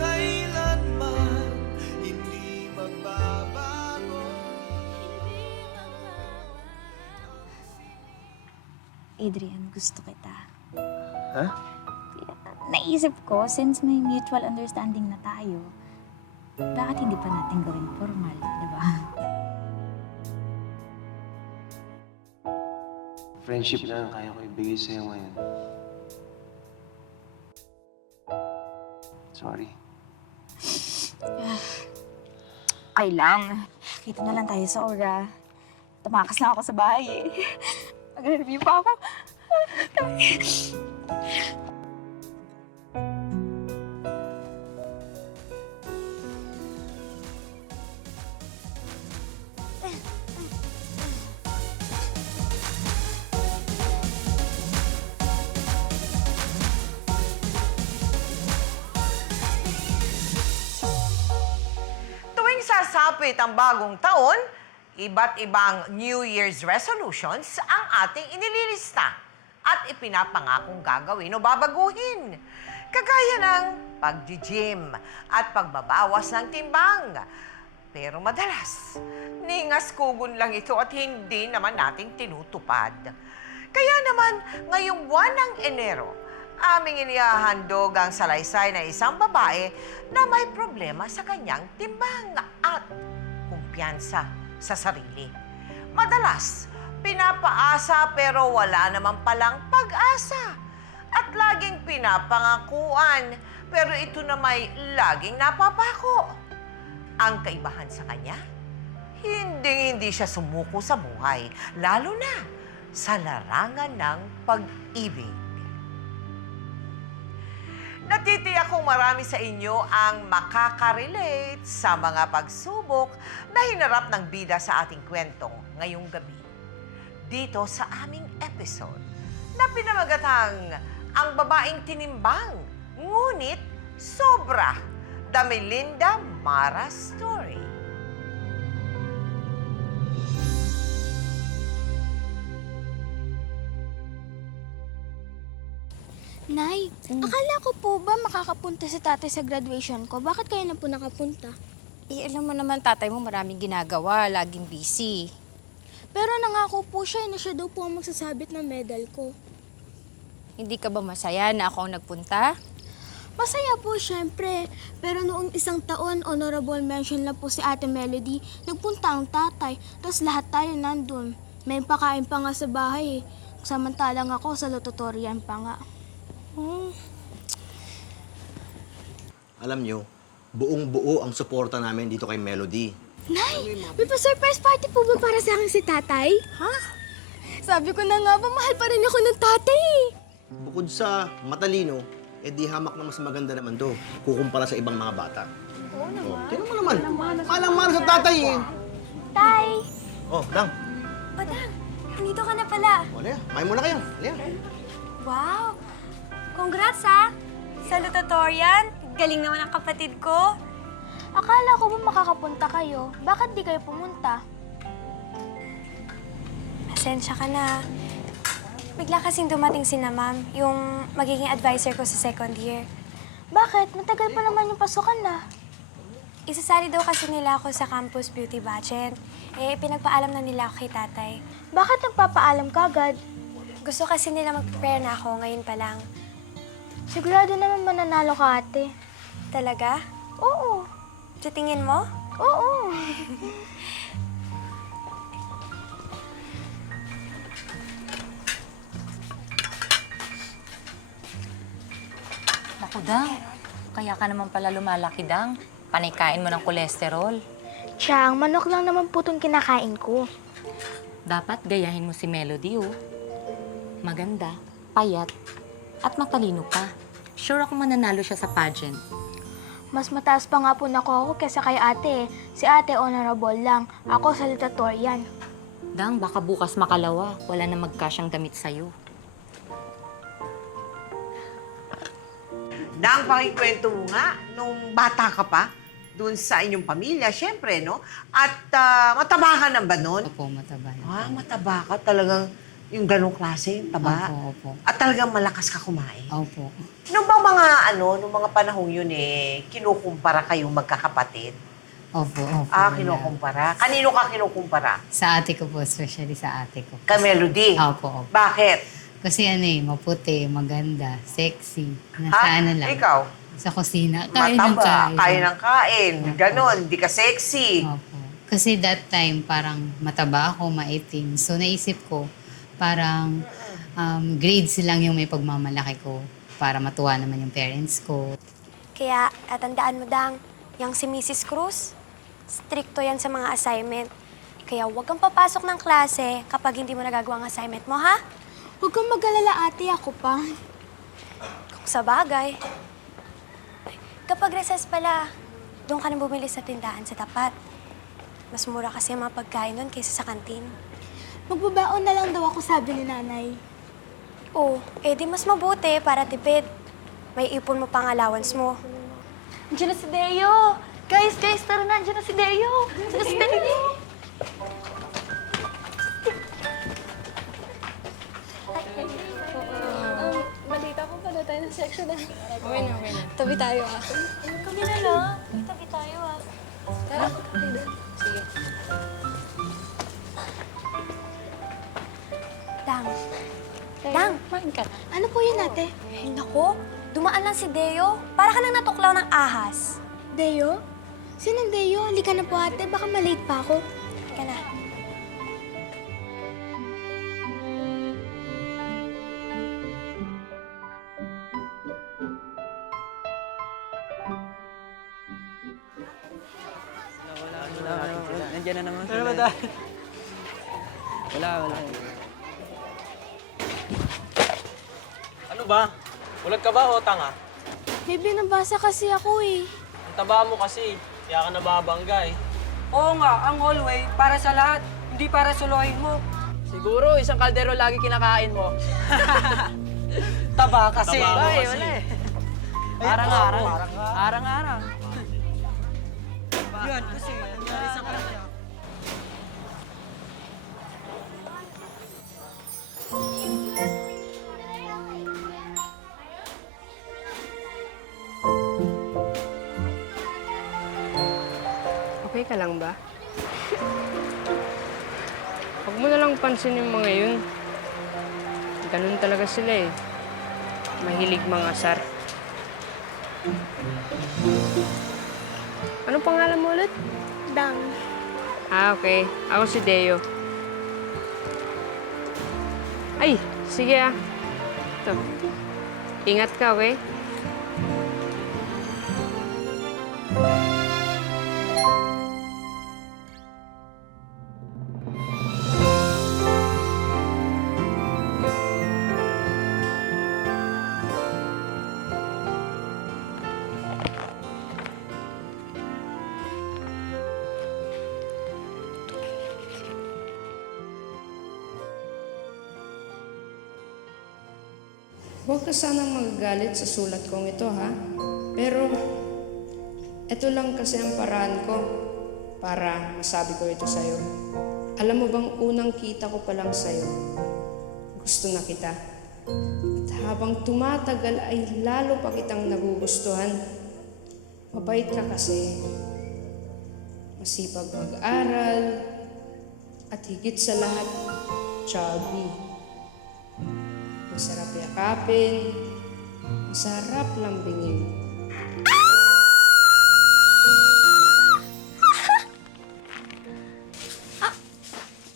kailanman hindi magbabago. Adrian, gusto kita. Ha? Naisip ko, since may mutual understanding na tayo, bakit hindi pa natin gawing formal, di ba? Friendship lang ang kaya ko ibigay sa'yo ngayon. Sorry. Okay lang. Kita na lang tayo sa Aura. Tumakas na ako sa bahay eh. Mag-review pa ako. Tuwing sasapit ang bagong taon, iba't ibang New Year's resolutions ang ating inililista at ipinapangakong gagawin o babaguhin. Kagaya ng pag-gym at pagbabawas ng timbang. Pero madalas, ningas-kugon lang ito at hindi naman nating tinutupad. Kaya naman, ngayong buwan ng Enero, aming inihahandog ang salaysay na isang babae na may problema sa kanyang timbang at kumpiyansa sa sarili. Madalas, pinapaasa pero wala naman palang pag-asa. At laging pinapangakuan pero ito na may laging napapako. Ang kaibahan sa kanya, hindi siya sumuko sa buhay, lalo na sa larangan ng pag-ibig. Natitiyak kong marami sa inyo ang makaka-relate sa mga pagsubok na hinarap ng bida sa ating kwentong ngayong gabi. Dito sa aming episode na pinamagatang Ang Babaeng Tinimbang, ngunit sobra, The Melinda Mara Story. Nay, akala ko po ba makakapunta si tatay sa graduation ko? Bakit kayo na po nakapunta? Eh, alam mo naman, tatay mo maraming ginagawa, laging busy. Pero nangako po siya na siya daw po ang magsasabit ng medal ko. Hindi ka ba masaya na ako ang nagpunta? Masaya po, syempre. Pero noong isang taon, honorable mention lang po si Ate Melody, nagpunta ang tatay, tapos lahat tayo nandun. May pakain pa nga sa bahay eh. Samantalang ako sa lototorian pa nga. Alam nyo, buong-buo ang suporta namin dito kay Melody. Nay, may pa-surprise party po ba para sa akin si tatay? Ha? Sabi ko na nga ba, mahal pa rin ako ng tatay eh. Bukod sa matalino, di hamak na mas maganda naman to kukumpara sa ibang mga bata. Oo naman. Tingnan mo naman, malang-malang sa tatay eh. Tay! Oh, Dang. Padang, nandito ka na pala. O, Lea, kain muna kayo. Lea. Wow! Congrats ha! Sa lotatorian, galing naman ang kapatid ko. Akala ko ba makakapunta kayo? Bakit di kayo pumunta? Pasensya ka na. Bigla kasing dumating si na ma'am, yung magiging advisor ko sa second year. Bakit? Matagal pa naman yung pasukan na. Isasali daw kasi nila ako sa campus beauty pageant. Eh, pinagpaalam na nila ako kay tatay. Bakit nagpapaalam ka agad? Gusto kasi nila mag-prepare na ako ngayon pa lang. Sigurado naman mananalo ka, ate. Talaga? Oo. Sa tingin mo? Oo. Naku, Dang. Kaya ka naman pala lumalaki, Dang. Panay kain mo ng kolesterol. Tiyang, manok lang naman po itong kinakain ko. Dapat gayahin mo si Melody, oh. Maganda, payat, at matalino pa. Sure ako mananalo siya sa pageant. Mas mataas pa nga po ako kesa kay ate. Si ate honorable lang. Ako salutatorian. Dang, baka bukas makalawa. Wala na magkasyang damit sa'yo. Dang, pakikwento mo nga, nung bata ka pa, doon sa inyong pamilya, syempre, no? At mataba ka na ba nun? Opo, mataba na. Mataba ka. Talagang Yung ganong klase, taba? Opo. At talagang malakas ka kumain? Opo. Nung mga panahong yun kinukumpara kayong magkakapatid? Opo. Kinukumpara. Kanino ka kinukumpara? Sa ate ko po, especially sa ate ko. Ka Melody? Opo. Bakit? Kasi maputi, maganda, sexy. Nasa lang. Ikaw? Sa kusina. Kain ng Mataba, kain. kaya ng kain. Ganon, di ka sexy. Opo. Kasi that time, parang mataba ako, maitim. So naisip ko, parang grades lang yung may pagmamalaki ko para matuwa naman yung parents ko. Kaya, tandaan mo, Dang, yung si Mrs. Cruz, stricto yan sa mga assignment. Kaya huwag kang papasok ng klase kapag hindi mo nagagawa ang assignment mo, ha? Huwag kang mag-alala, ate. Ako pa. Kung sa bagay. Kapag recess pala, doon ka na bumili sa tindahan sa tapat. Mas mura kasi ang mga pagkain doon kaysa sa kantin. Magbabaon na lang daw ako, sabi ni nanay. Oh, di mas mabuti para tipid. May ipon mo pang allowance mo. Andiyan na si Deo! Guys, tara na! Andiyan na si Deo! Andiyan na si Deo! Balita ko pala tayo ng section na. Okay na. Tabi tayo, Kami na lang. Tabi tayo, Tara. Sige. Dang. Dang! Ano po yun, ate? Ay, nako. Dumaan lang si Deo. Para ka nang natuklaw ng ahas. Deo? Sinong Deo? Halika na po, ate. Baka malate pa ako. Ka na. Nandiyan na naman sila. Ano ba dahil? Wala. Ano ba? Bulag ka ba o tanga? May binabasa kasi ako eh. Ang taba mo kasi, kaya ka nababangga eh. Oo nga, ang hallway para sa lahat, hindi para suluhin mo. Siguro, isang kaldero lagi kinakain mo. Taba kasi. Taba mo Ay, kasi. wala eh. Arang-arang. Arang-arang. Yan, kasi nangyari sa kanya. Okay ka lang ba? Huwag mo na lang pansin yung mga yun. Ganun talaga sila eh. Mahilig mga asar. Ano pangalan mo ulit? Dang. Okay. Ako si Deo. Ay, sige Ito. Ingat ka, okay? Huwag ka sanang magagalit sa sulat kong ito, ha? Pero, ito lang kasi ang paraan ko para masabi ko ito sa'yo. Alam mo bang unang kita ko pa lang sa'yo, gusto na kita. At habang tumatagal ay lalo pa kitang nagugustuhan. Mabait ka kasi. Masipag mag-aral. At higit sa lahat, chubby. Masarap yakapin, masarap lambingin.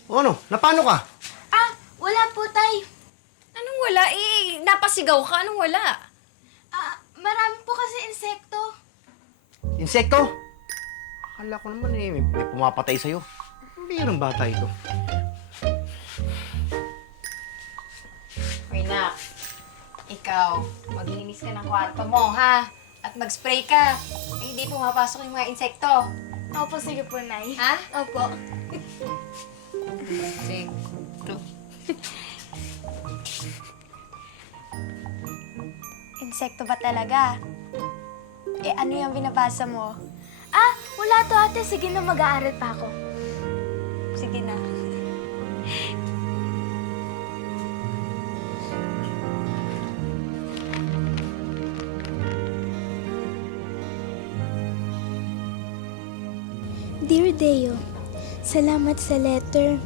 Ano? Napano ka? Wala po, tay. Anong wala? Napasigaw ka. Anong wala? Marami po kasi insekto. Insekto? Akala ko naman may pumapatay sa'yo. Bihirang bata ito. Uy, nak. Ikaw, maglinis ka ng kwarto mo, ha? At mag-spray ka. Ay, hindi pumapasok yung mga insekto. Opo, sige po, nay. Ha? Opo. Sige. Insekto ba talaga? Ano yung binabasa mo? Wala to, ate. Sige na, mag-aaral pa ako. Sige na. Dear Deo, salamat sa letter.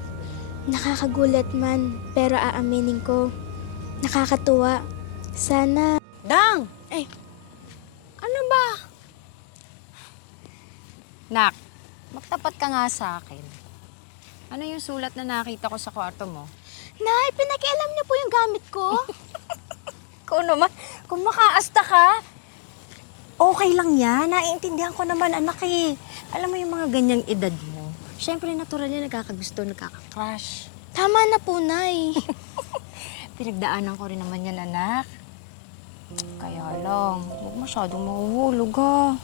Nakakagulat man, pero aaminin ko. Nakakatuwa. Sana... Dang! Ay, ano ba? Nak, magtapat ka nga sa akin. Ano yung sulat na nakita ko sa kwarto mo? Nay, pinakialam niyo po yung gamit ko. Ikaw naman, kung makaasta ka, okay lang yan. Naiintindihan ko naman, anak eh. Alam mo yung mga ganyang edad mo, syempre natural yan, nagkakagusto, nagkaka-crush. Tama na po, Nay. Pinagdaanan ko rin naman yan, anak. Kaya lang, huwag masyadong mahuhulog ha.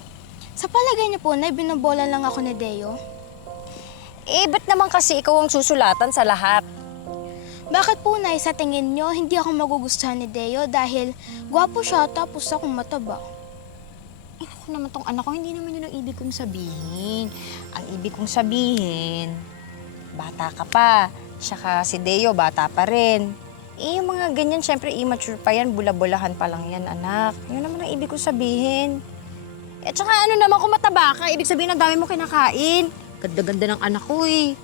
Sa palagay niyo po, Nay, binabola lang ako ni Deo. Eh, ba't naman kasi ikaw ang susulatan sa lahat? Bakit po, Nay, sa tingin niyo, hindi ako magugustuhan ni Deo dahil gwapo siya tapos akong mataba? Eh, ako naman tong anak ko, hindi naman yun ang ibig kong sabihin. Ang ibig kong sabihin, bata ka pa. Saka si Deo, bata pa rin. Eh, yung mga ganyan, syempre, immature pa yan. Bula-bulahan pa lang yan, anak. Yun naman ang ibig kong sabihin. At saka ano naman kung mataba ka, ibig sabihin ang dami mo kinakain. Ganda-ganda ng anak ko eh.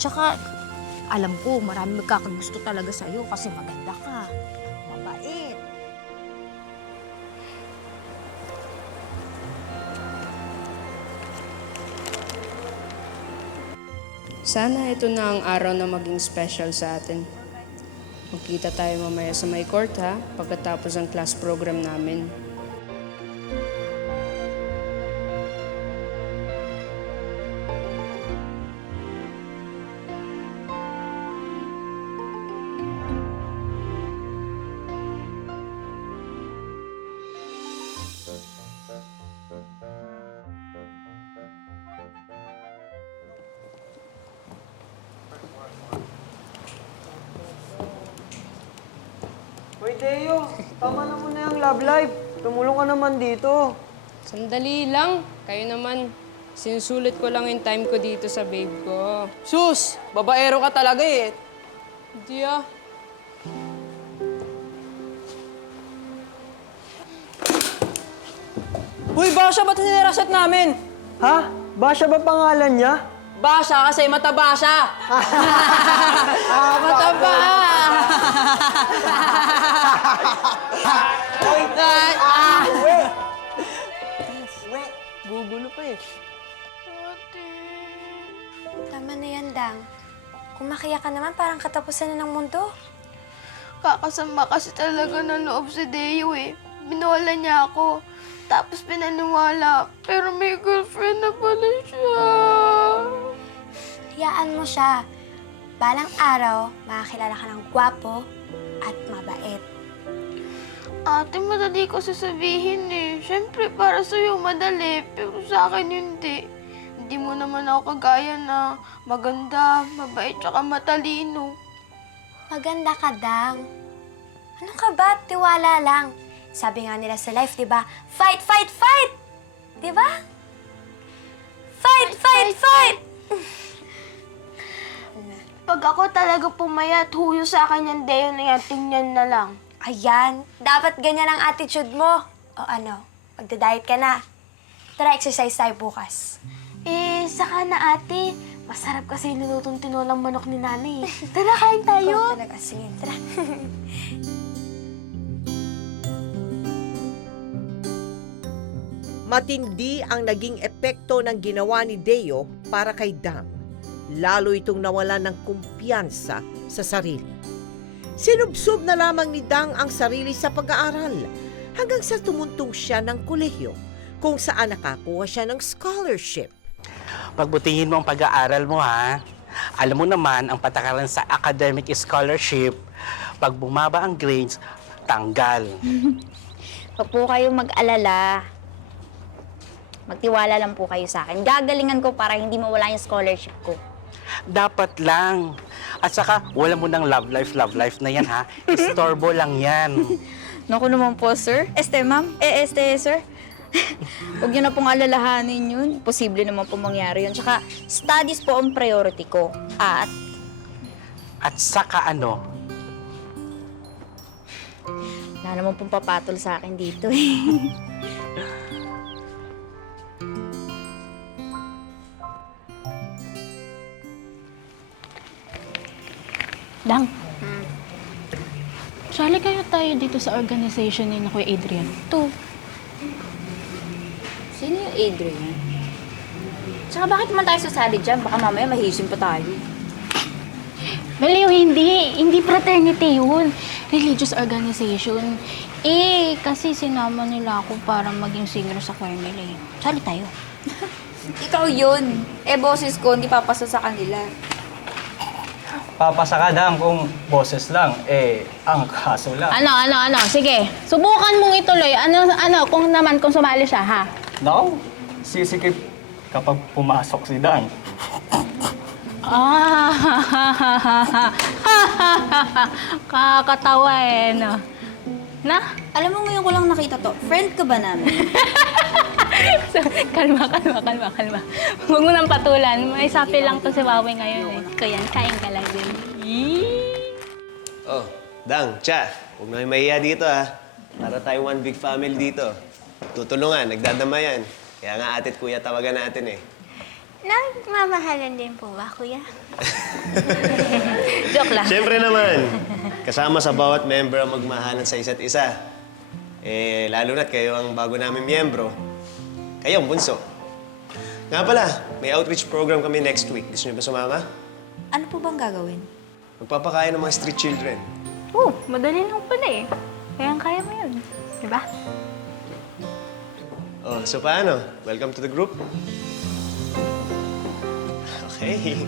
Tsaka, alam ko, marami magkakagusto talaga sa'yo kasi maganda ka. Mabait. Sana ito na ang araw na maging special sa atin. Magkita tayo mamaya sa may court ha, pagkatapos ng class program namin. Hoy, Deo, tama na muna yung love life. Tumulong ka naman dito. Sandali lang. Kayo naman, sinusulit ko lang yung time ko dito sa babe ko. Sus! Babaero ka talaga eh. Hindi ah. Uy, Basha, ba't siniraset namin? Ha? Basha ba pangalan niya? Basha kasi mataba siya. Mataba! Gugulo pa eh. Tama na yan, Dang. Kung makiyak ka naman, parang katapusan na ng mundo. Kakasama kasi talaga ng loob si Deo eh. Binola niya ako. Tapos pinaniwala. Pero may girlfriend na pala siya. Hayaan mo siya. Balang araw, makakilala ka ng gwapo at mabait. Ate, madali ko sasabihin eh. Siyempre, para sa'yo madali, pero sa akin hindi. Hindi mo naman ako kagaya na maganda, mabait, tsaka matalino. Maganda ka, Dang. Ano ka ba? Tiwala lang. Sabi nga nila sa life, di ba? Fight, fight, fight! Di ba? Fight, fight, fight! Pag ako talaga pumayat, huyo sa akin yung Deo na yan, tingnan na lang. Ayan, dapat ganyan ang attitude mo. O ano, magda-diet ka na. Tara, exercise tayo bukas. Saka na ate, masarap kasi yung nilutong tinolang manok ni nanay. Tara, kain tayo. Ikaw talaga, sige, tara. Matindi ang naging epekto ng ginawa ni Deo para kay Dang. Lalo itong nawalan ng kumpiyansa sa sarili. Sinubsob na lamang ni Dang ang sarili sa pag-aaral hanggang sa tumuntong siya ng kolehiyo kung saan nakakuha siya ng scholarship. Pagbutihin mo ang pag-aaral mo, ha? Alam mo naman, ang patakaran sa academic scholarship, pag bumaba ang grades, tanggal. Huwag po kayong mag-alala. Magtiwala lang po kayo sa akin. Gagalingan ko para hindi mawala yung scholarship ko. Dapat lang. At saka, wala mo ng love life na yan, ha? Istorbo lang yan. Naku naman po, sir. Ma'am. Sir. Huwag niyo na pong alalahanin yun. Posible naman po mangyari yun. Tsaka, studies po ang priority ko. At saka ano? wala naman pong papatol sa akin dito eh. Dang. Sali kayo tayo dito sa organization ni Kuya Adrian. To. Sino yung Adrian? Tsaka bakit naman tayo sasali dyan? Baka mamaya mahisim pa tayo. Baliw, hindi fraternity yun. Religious organization. Eh, kasi sinama nila ako para maging singer sa choir nila eh. Sali tayo. Ikaw yun. Eh, boses ko, hindi papasa sa kanila. Papasa ka dang kung boses lang, ang kaso lang. Ano? Sige, subukan mong ituloy. Kung sumali siya, ha? Naku, sisikip kapag pumasok si Dang. Kakatawa eh, no? Na? Alam mo, ngayon ko lang nakita to. Friend ka ba namin? Kalma. Huwag mo nang patulan. May sapi lang to si Wawi ngayon eh. Kaya kain ka lang din. Oh, Dang, Cha, huwag na kayo mahiya dito ha. Para tayo one big family dito. Tutulungan, nagdadamayan. Kaya nga atit kuya tawagan natin eh. Nagmamahalan din po ba, kuya? Joke lang. Siyempre naman, kasama sa bawat member ang magmahalan sa isa't isa. Lalo na't kayo ang bago namin miyembro. Kayo ang bunso. Nga pala, may outreach program kami next week. Gusto niyo ba sumama? Ano po bang gagawin? Magpapakain ng mga street children. Madali lang pala eh. Kaya mo yun. Diba? Oh, so paano? Welcome to the group? Okay.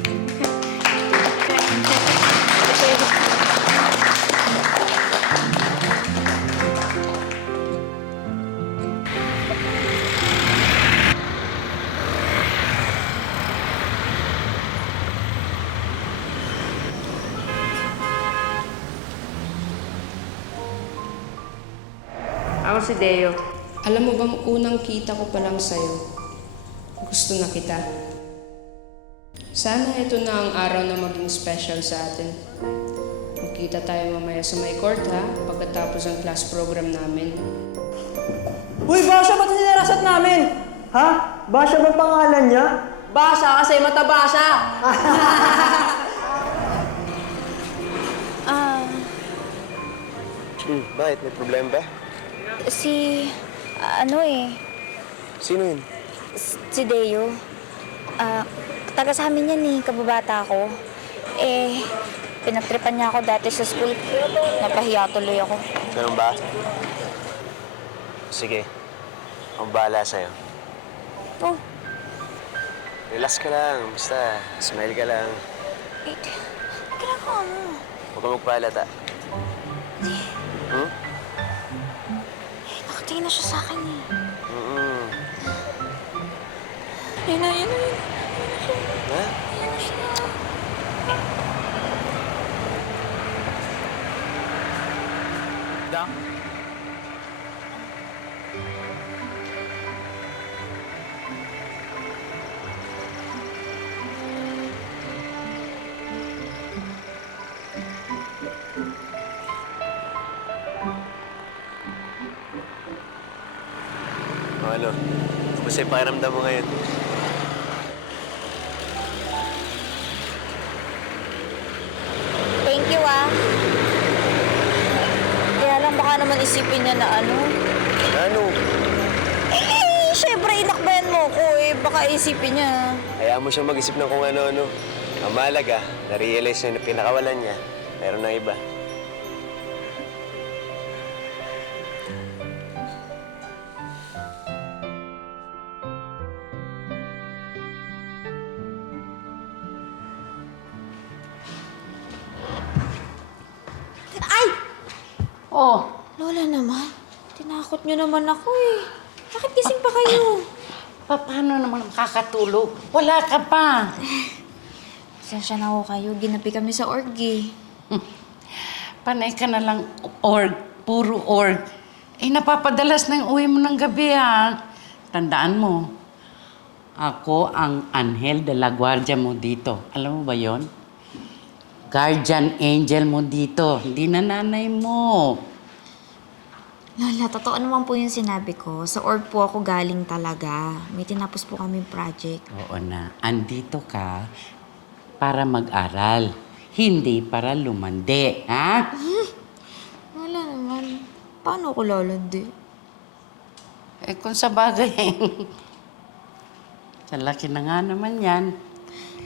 Ako si Deo. Alam mo bang unang kita ko pa lang sa'yo, gusto na kita. Sana ito na ang araw na maging special sa atin. Magkita tayo mamaya sa may court ha, pagkatapos ang class program namin. Uy, Basha, ba't sinirasat namin? Ha? Basha ba pangalan niya? Basha kasi mataba siya. Bakit? May problema ba? Sino yun? Si Deo. Taga sa amin yan eh, kababata ko. Pinagtripan niya ako dati sa school. Napahiya tuloy ako. Ganun ba? Sige. Ang bahala sa'yo. Oh, Relax ka lang. Basta, smile ka lang. ginagawa mo. Huwag ka magpalata. Hmm? Nakatingin na siya sa akin eh. Yan na. Ha? Dang? Ano? Kumusta yung pakiramdam mo ngayon? Thank you ah. Kaya lang baka naman isipin niya na ano. Ano? Syempre inakbayan mo ko eh. Baka isipin niya. Hayaan mo siya mag-isip ng kung ano-ano. Ang mahalaga, na-realize niya na pinakawalan niya, meron ng iba. Lola naman, tinakot niyo naman ako eh. Bakit gising pa kayo? Paano naman makakatulog? Wala ka pa. Sensya na ako kayo, ginabi kami sa org eh. Panay ka na lang org, puro org. Napapadalas na yung uwi mo ng gabi ha. Tandaan mo, ako ang Angel de la Guardia mo dito. Alam mo ba yon? Guardian angel mo dito, hindi na nanay mo. Lola, totoo naman po yung sinabi ko. Sa org po ako galing talaga. May tinapos po kaming project. Oo na, andito ka para mag-aral. Hindi para lumandi, ha? Wala naman. Paano ako lalandi? Eh, kung sa bagay, sa laki na nga naman yan.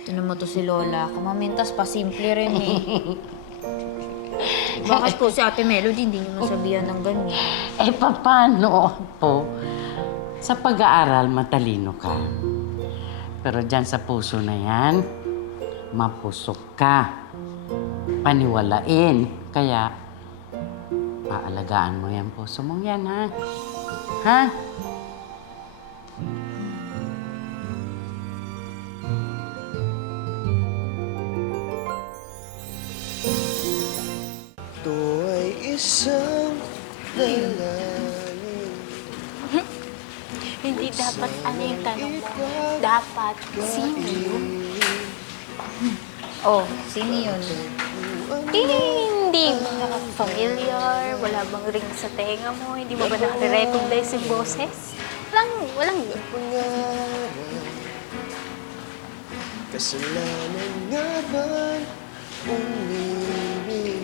Ito naman to si Lola. Kamamintas pa, simple rin eh. Bakit po si Ate Melody hindi niyo masabihan ng ganyan? Eh, paano po? Sa pag-aaral, matalino ka. Pero dyan sa puso na yan, mapusok ka. Paniwalain. Kaya, paalagaan mo yan puso mong yan, ha? Ha? Ito ay isang lalaki. Hindi dapat ano yung tanong mo. Dapat sino yun? Oh, sino yun? Hindi ba familiar? Wala bang ring sa tenga mo? Hindi mo ba nakare-recognize yung boses? Walang yun. Kasalanan nga ba umibig?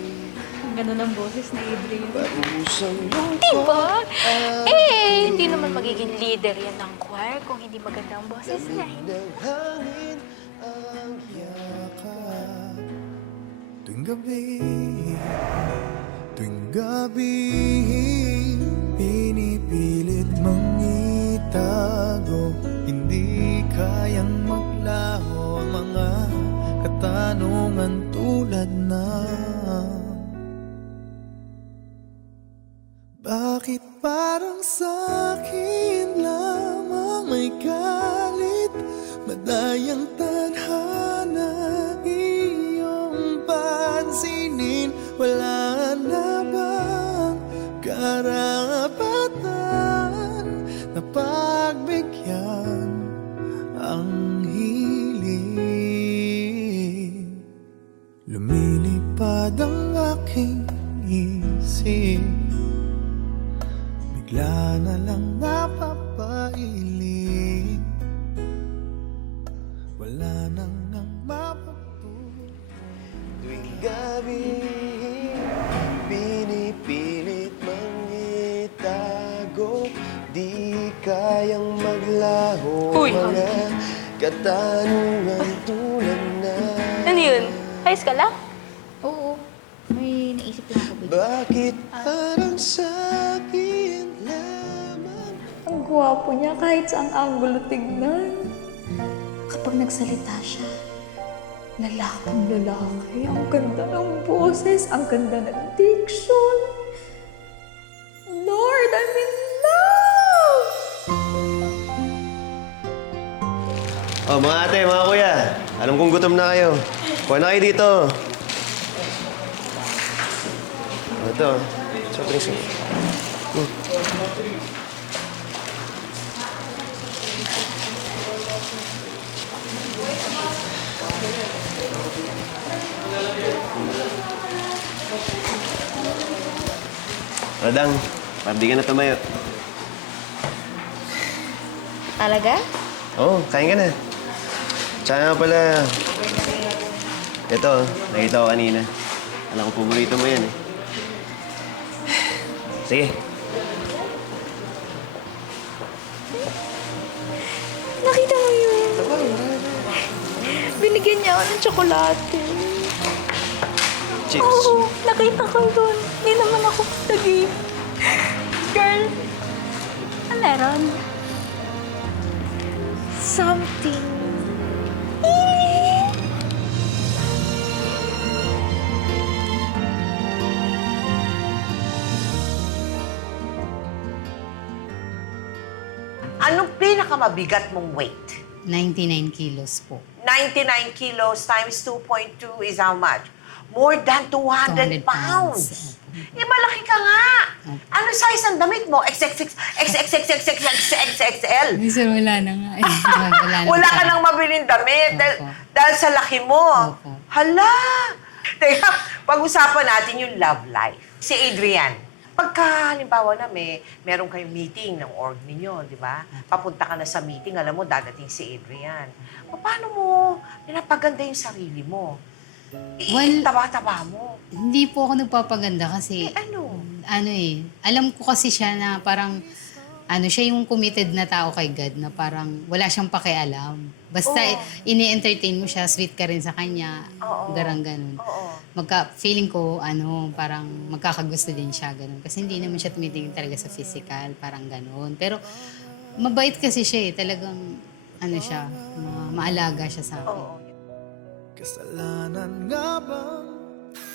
Ang ganda ng boses ni Adrian. Parusang Diba? Hindi naman magiging leader yan ng choir kung hindi maganda ang boses niya. ng hangin ang yakap. Tuwing gabi, pinipilit mang itago. Hindi kayang maglaho ang mga katanungan tulad ng bakit parang sa'kin lamang may galit, madayang tadhana iyong pansinin. Wala na bang karapatan na pagbigyan ang hiling? Lumilipad ang aking isip, bigla na lang napapailing. Wala nang ang mapapulit. Tuwing gabi, pinipilit mang itago. Di kayang maglaho mga katanungan tulad na. Ano yun? Ayos ka lang? Oo. May naisip lang ako. Bakit parang sa'kin lamang? Ang gwapo niya kahit sa ang anggulo tignan. Kapag nagsalita siya, lalakang lalaki. Ang ganda ng boses, ang ganda ng diction. Lord, I'm in love! Oh, mga ate, mga kuya. Alam kong gutom na kayo. Kuha na kayo dito. Ito. Soft drinks. Radang, parang di ka na tumayo. Talaga? Oo, kain ka na. Tsaka nga pala, ito, nakita ko kanina. Alam ko, paborito mo yan eh. Sige. Nakita mo yun? Binigyan niya ako ng tsokolate. Chips. Oo, nakita ko yun. Hindi naman ako lagi. Girl, ano meron? Something. Anong pinakamabigat mong weight? 99 kilos po. 99 kilos times 2.2 is how much? More than 200 pounds. Eh, malaki ka nga. Ano size ang damit mo? XXL. Sir, wala na nga. Wala ka nang mabiling damit dahil sa laki mo. Opo. Hala! Teka, pag-usapan natin yung love life. Si Adrian, pagka halimbawa na meron kayong meeting ng org ninyo, di ba? Papunta ka na sa meeting, alam mo, dadating si Adrian. Paano mo pinapaganda yung sarili mo? Well, Taba-taba mo. hindi po ako nagpapaganda kasi, Ano? alam ko kasi siya na parang, siya yung committed na tao kay God na parang wala siyang pakialam. Basta ini-entertain mo siya, sweet ka rin sa kanya, garang ganun. Feeling ko, parang magkakagusto din siya, ganun. Kasi hindi naman siya tumitingin talaga sa physical, parang ganun. Pero mabait kasi siya talagang, siya, maalaga siya sa akin. Kasalanan nga bang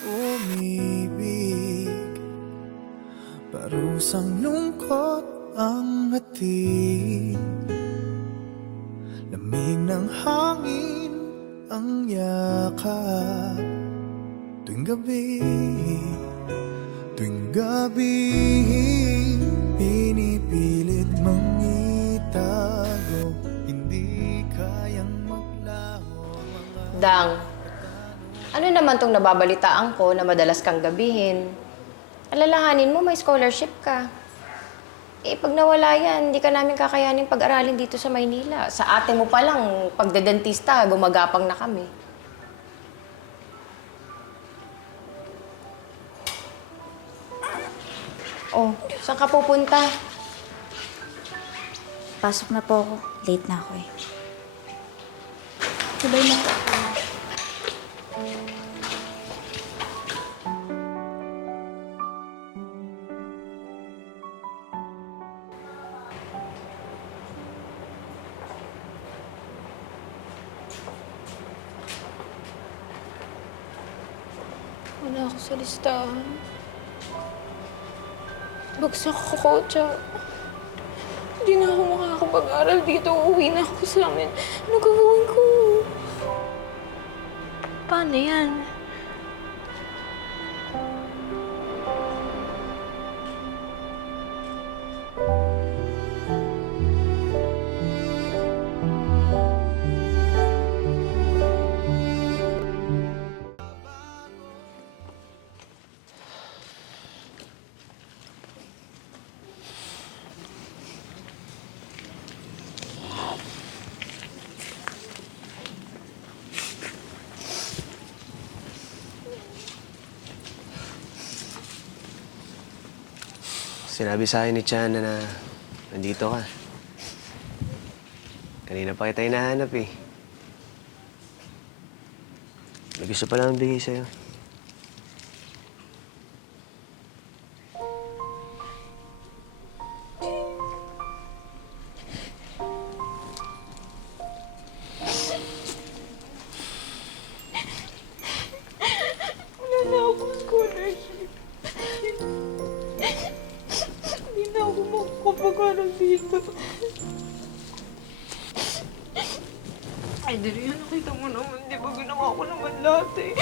umibig? Parusang lungkot ang hatid. Lamig ng hangin ang yakap. Tuwing gabi, pinipilit mang itago. Hindi kayang maglaho. Dang, ano naman tong nababalitaan ko na madalas kang gabihin? Alalahanin mo, may scholarship ka. Pag nawala yan, hindi ka namin kakayanin pag-aralin dito sa Maynila. Sa ate mo pa lang, pagdedentista, gumagapang na kami. Oh, saan ka pupunta? Pasok na po ako. Late na ako eh. Sabay na po. Wala ako sa listahan. Bagsak ako, tsaka hindi na ako makakapag-aral dito. Uuwi na ako sa amin. Ano gagawin ko? Paano yan? Sinabi sa akin ni Chana na nandito ka. Kanina pa kita hinahanap eh. May gusto pa lang bigay sa'yo. Wala na akong scholarship. Hindi na ako makakapag-aral dito. Ay, Darian, nakita mo naman, di ba ginawa ko naman lahat eh.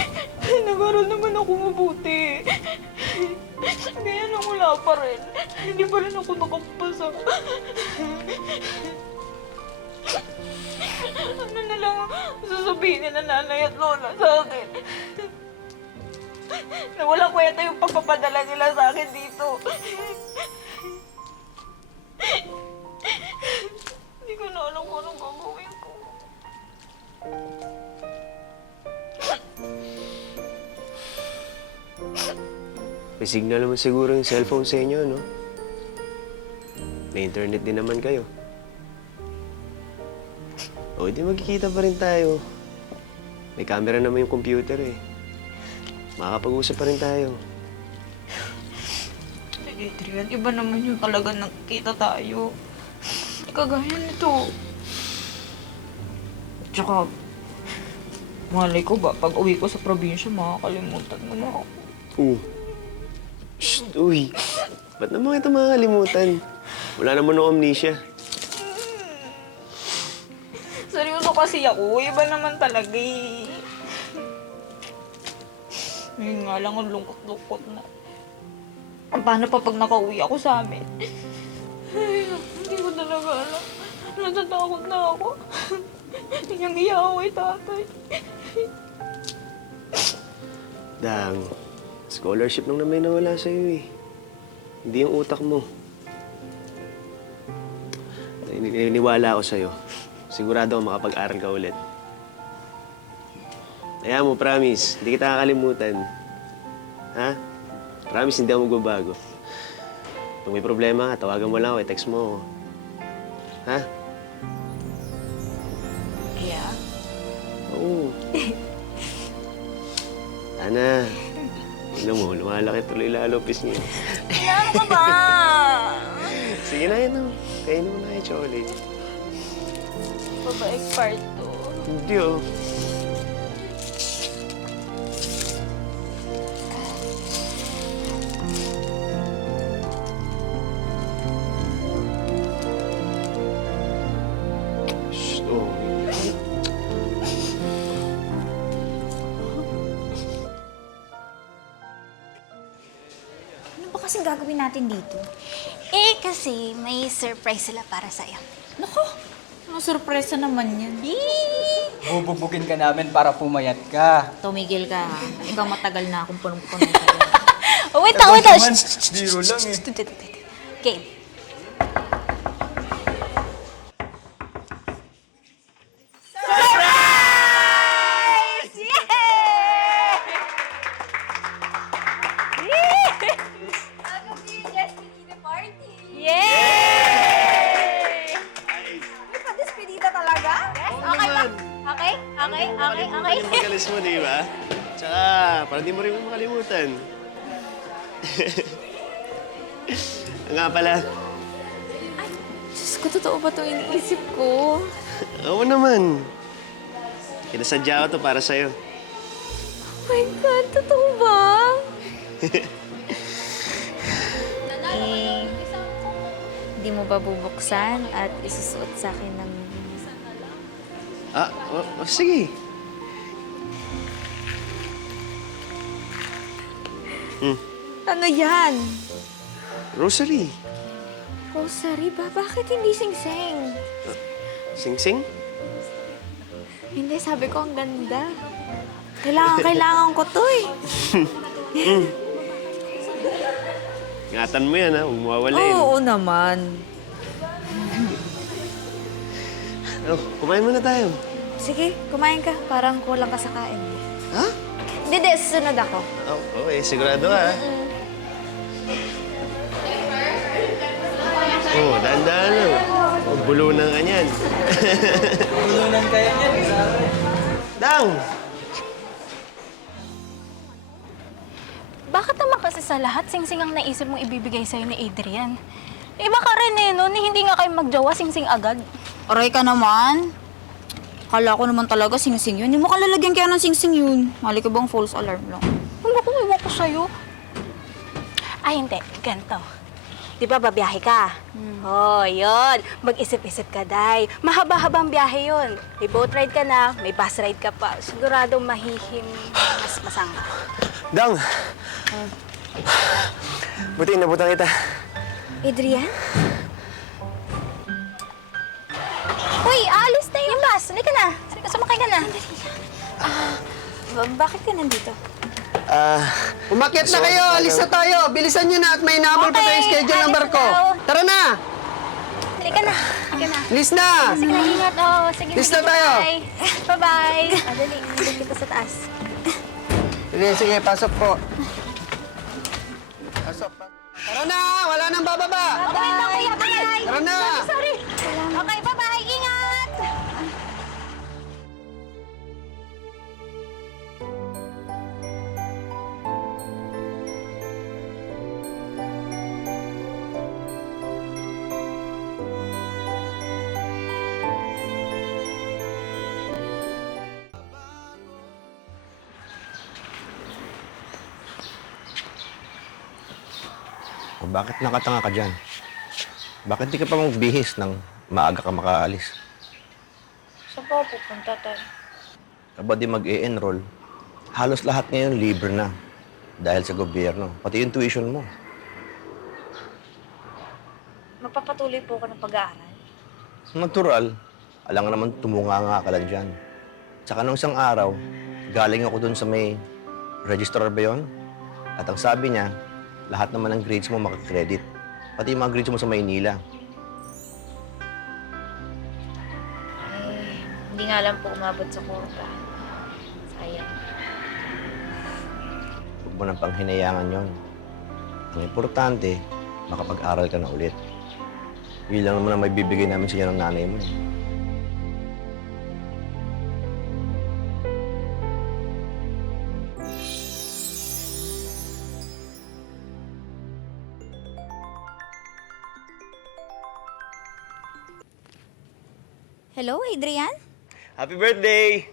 Nag-aral naman ako mabuti. Kaya lang wala pa rin. Hindi pa rin ako nakapasa. Ano na lang sasabihin ni nanay at lola sa akin? Na walang kwenta yung pagpapadala nila sa akin dito. Hindi ko na alam kung anong gagawin ko. May signal naman siguro yung cellphone sa inyo, no? May internet din naman kayo. O, di magkikita pa rin tayo. May camera naman yung computer eh. Makakapag-usap pa rin tayo. Adrian, iba naman yung talaga nakikita tayo. Kagaya nito. Tsaka, malay ko ba, pag uwi ko sa probinsya, makakalimutan mo na ako. Shh, uy. Ba't naman kita makakalimutan? Wala naman akong amnesia. Seryoso kasi ako, iba naman talaga eh. Ngayon nga lang ang lungkot-lungkot na. Paano pa pag nakauwi ako sa amin? Ay, hindi ko talaga alam. Natatakot na ako. Iyang-iya ako kay tatay. Dang, scholarship nung naman nawala sa'yo eh. Hindi yung utak mo. Naniniwala ako sa'yo. Sigurado ako makapag-aral ka ulit. Kaya mo, promise. Hindi kita kakalimutan. Ha? Promise, hindi ako magbabago. Kung may problema, tawagan mo lang ako, i-text mo ako. Ha? Yeah. Oo. Sana. Tignan mo, lumalaki tuloy lalo, pis niya. Ano ka ba? Sige na yun, kainin mo na yung chocolate. Babaeng part to. Hindi, oh. Shh, oh. Ano ba kasing gagawin natin dito? Eh, kasi may surprise sila para sa'yo. Naku, ano sorpresa naman yan. Bububugin ka namin para pumayat ka. Tumigil ka. Ikaw matagal na akong punong-puno sa'yo. Oh, wait lang, wait lang. naman, Shh, shh, biro shh, lang shh, eh. shh, shh, shh. Game. Yung magalis mo, di ba? Tsaka, parang di mo rin makalimutan. Nga pala. Diyos ko, totoo ba ito iniisip ko? Oo naman. Kinasadya ko to para sa'yo. Oh my God, totoo ba? Hindi mo ba bubuksan at isusuot sa akin ng... Sige. Ano yan? Rosary. Rosary ba? Bakit hindi sing-sing? Sing-sing? Hindi, sabi ko ang ganda. Kailangan ko to eh. Ingatan mo yan, ha? Huwag mawawalin. Oo naman. Kumain muna tayo. Sige, kumain ka. Parang kulang ka sa kain. Ha? Hindi, susunod ako. Okay, sigurado ha. Dahan-dahan lang. Bulunan ka niyan. Bulunan kaya yan. Dang! Bakit naman kasi sa lahat, sing-sing ang naisip mong ibibigay sa'yo ni Adrian? Iba ka rin eh, no? Hindi nga kayo magjowa, sing-sing agad. Aray ka naman. Kala ko naman talaga sing-sing yun. Hindi mo kalalagyan kaya ng sing-sing yun. Mali ko bang false alarm lang? Ano ko, iwan ko sa'yo. Ay, hindi. Ganito. Di ba, babiyahe ka? Oh, yun. Mag-isip-isip ka, Day. Mahaba-habang biyahe yun. May boat ride ka na, may bus ride ka pa. Sigurado mahihim, mas masanga. Dang! Buti, nabutan kita. Adrian? Uy, alis na yung bus. Halika na. Sumakay ka na. Bakit ka nandito? Umakyat na kayo, alis na tayo. Bilisan nyo na at may number pa tayong schedule ng barko. Tara na! Halika na. Halika na. Alis na! Sige na, ingat. Oh, sige, Alis na tayo. Bye. Bye-bye. Dali, nandun kita sa taas. Sige, pasok po. Pasok. Tara na! Wala nang bababa! Bye. Bye. Tara na! Sorry. Okay, bye-bye. Ingat. O bakit nakatanga ka dyan? Bakit di ka pa magbihis nang maaga ka makaalis? Saan pa pupunta tayo? Aba di mag-e-enroll. Halos lahat ngayon libre na. Dahil sa gobyerno. Pati yung tuition mo. Magpapatuloy po ako ng pag-aaral. Natural. Alam nga naman tumunganga ka lang dyan. Tsaka nung isang araw, galing ako dun sa may registrar ba yun? At ang sabi niya, lahat naman ng grades mo makakredit. Pati yung mga grades mo sa Maynila. Hindi nga lang po umabot sa quota. Kaya. Huwag mo nang panghinayangan yon. Ang importante, makapag-aral ka na ulit. Yun lang naman ang may bibigay namin sa inyo ng nanay mo. Hello, Adrian? Happy birthday!